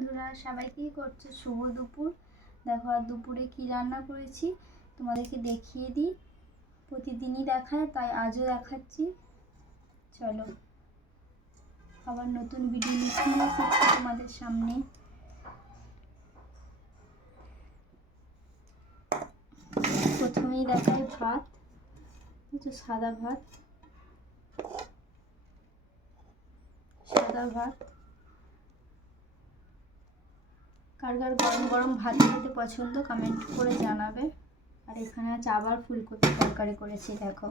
বন্ধুরা, সবাই কি করছো? শুভ দুপুর। দেখো আর দুপুরে কি রান্না করেছি তোমাদেরকে দেখিয়ে দিই। প্রতিদিনই দেখায়, তাই আজও দেখাচ্ছি। চলো, আবার নতুন ভিডিও নিয়ে এসেছি তোমাদের সামনে। প্রথমেই দেখায় ভাত, সাদা ভাত। কার কার গরম গরম ভাত খেতে পছন্দ কমেন্ট করে জানাবে। আর এখানে আছে আবার ফুলকপির তরকারি করেছি। দেখো,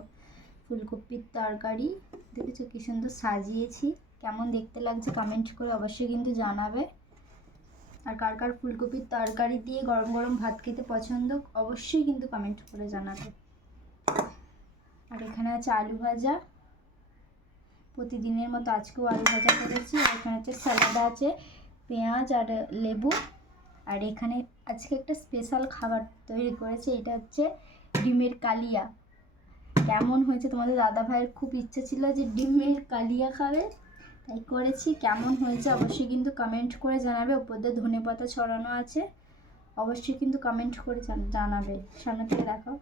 ফুলকপির তরকারি দেখেছো কি সুন্দর সাজিয়েছি। কেমন দেখতে লাগছে কমেন্ট করে অবশ্যই কিন্তু জানাবে। আর কার কার ফুলকপির তরকারি দিয়ে গরম গরম ভাত খেতে পছন্দ অবশ্যই কিন্তু কমেন্ট করে জানাবে। আর এখানে আছে আলু ভাজা, প্রতিদিনের মতো আজকেও আলু ভাজা করেছি। আর এখানে আছে স্যালাড আছে, পেঁয়াজ আর লেবু। আর এখানে আজকে একটা স্পেশাল খাবার তৈরি করেছে, এটা হচ্ছে ডিমের কালিয়া। কেমন হয়েছে? তোমাদের দাদা ভাইয়ের খুব ইচ্ছে ছিল যে ডিমের কালিয়া খাবে, তাই করেছি। কেমন হয়েছে অবশ্যই কিন্তু কমেন্ট করে জানাবে। উপর দিয়ে ধনেপাতা ছড়ানো আছে, অবশ্যই কিন্তু কমেন্ট করে জানাবে। সামনে থেকে দেখো,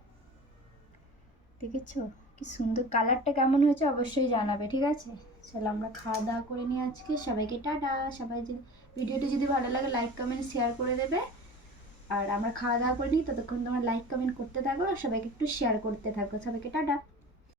দেখেছো কি সুন্দর কালারটা? কেমন হয়েছে অবশ্যই জানাবে, ঠিক আছে? চলো আমরা খাওয়া দাওয়া করে নিই আজকে। সবাইকে টাটা। সবাই যদি ভিডিওটি যদি ভালো লাগে লাইক কমেন্ট শেয়ার করে দেবে। আর আমরা খাওয়া দাওয়া করে নিই, ততক্ষণ তোমরা লাইক কমেন্ট করতে থাকো আর সবাইকে একটু শেয়ার করতে থাকো। সবাইকে টাটা।